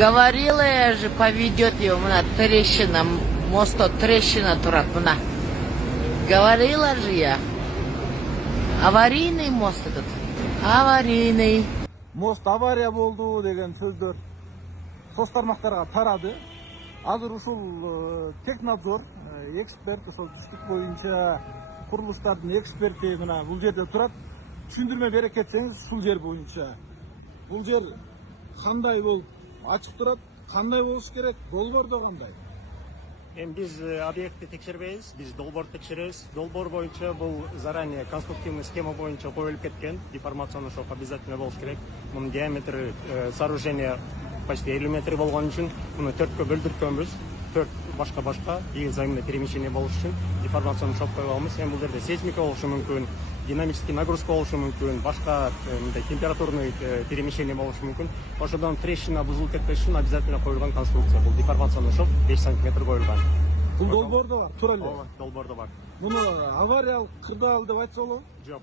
Говорила я же, поведет его, мына трещина, моста трещина турат, мына. Говорила же я. Аварийный мост этот. Аварийный. Мост авария болду деген сөздөр соц тармактарга тарады. Азыр ушул Технадзор эксперт ошол түштүк боюнча курулуштардын эксперти мына бул жерде турат. Түшүндүрмө бере кетсеңиз ушул жер боюнча. Бул жер кандай болуп ачык турат, кандай болуш керек, долбоордо кандай? Biz объектти текшербейбиз, биз долбоор текшеребиз. Долбоор боюнча бул заранее конструктивный схема боюнча коюлуп кеткен. Деформационный шов обязательно болуш керек. Мунун диаметри сооружения почти 50 метр болгон үчүн муну 4кө бөлдүрткөнбүз. 4 башка и взаимное перемещение болуш үчүн деформационный шов койгонбуз. Эми бул жерде сейсмика болушу мүмкүн, динамический нагрузка болушу мүмкүн, башка температурный перемещение болушу мүмкүн. Ошодон трещина бузулуп кетпеш үчүн обязательно коюлган конструкция. Бул деформационный шов 5 см коюлган. Бул долбоордо бар, туура эле. Долбоордо бар. Муну авариялык кырдаал деп айтса болобу? Жок.